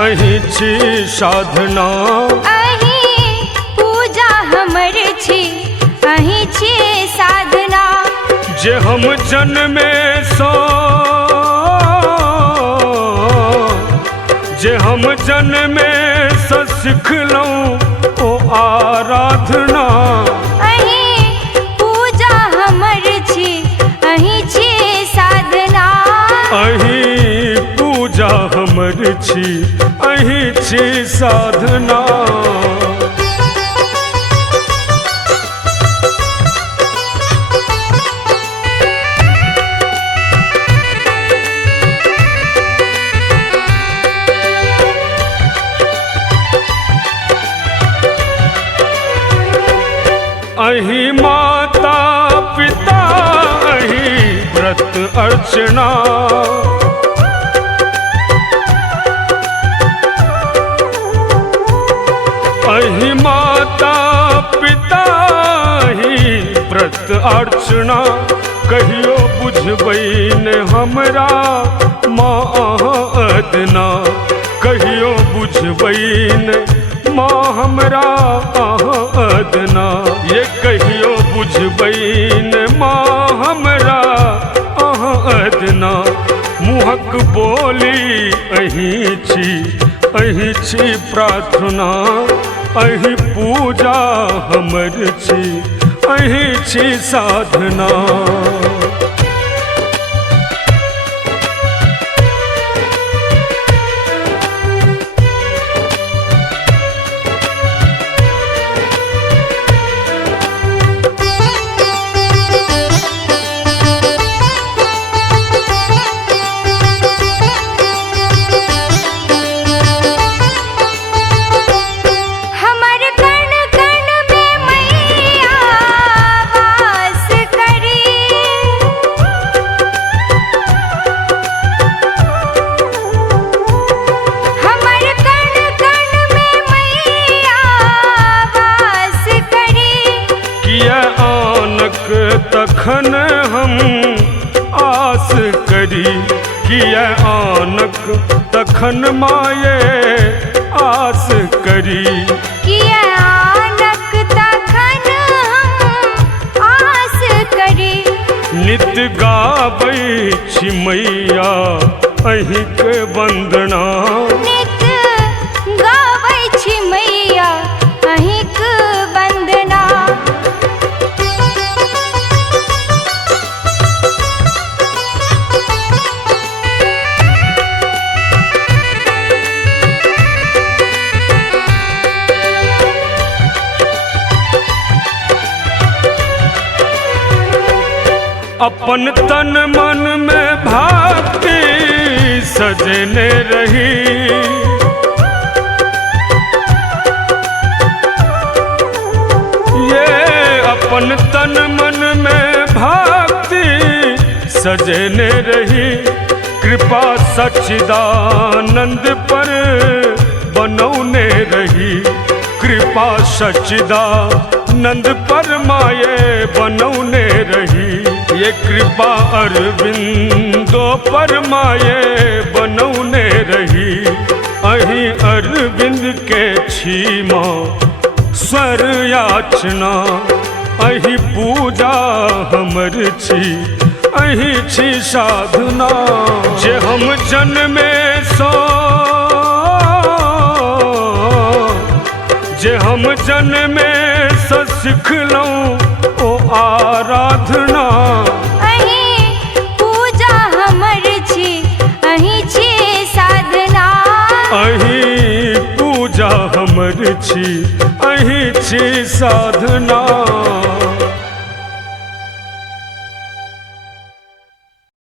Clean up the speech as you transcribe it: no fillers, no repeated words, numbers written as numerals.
अहीं छी साधना, अहीं पूजा हमर छी, अहीं छी साधना। जे हम जन्मे सो, जे हम जन्मे से सिखलहुँ ओ आराधना। अहीं पूजा हमर छी, अहीं छी साधना। अहीं पूजा हमर छी, अहीं छी साधना। अहीं माता पिता, अहीं व्रत अर्चना। अहीं माता पिता, अहीं व्रत अर्चना। कहियो बुझबै ने हमरा माँ अहाँ अदना, कहियो बुझबै ने माँ हमरा अहाँ अदना। ये कहियो बुझबै ने माँ हमरा अहाँ अदना। मुहक बोली अहीं छी, अहीं छी प्रार्थना। अहीं पूजा हमर छी, अहीं छी साधना। तखन हम आस करी, किया आनक तखन माये आस करी। किया आनक तखन हम आस करी। नित गाबै छी मैया अहिंक वंदना। नित गाबै छी मैया अहिंक वंदना। अपन तन मन में भक्ति सजने रही। ये अपन तन मन में भक्ति सजने रही। कृपा सच्चिदानंद पर बनौने रही। कृपा सच्चिदानंद पर माये बनौने रही। ये कृपा अरविंदो पर माये बनौने रही। अहीं अरविंद के छी माँ स्वर याचना। अहीं पूजा हमर छी, अहीं छी साधना। जे हम जन्मे सो, जे हम जन्मे से सिखलहुँ ओ आराधना। अहीं पूजा हमर छी, अहीं छी साधना। अहीं पूजा हमर छी, अहीं छी साधना।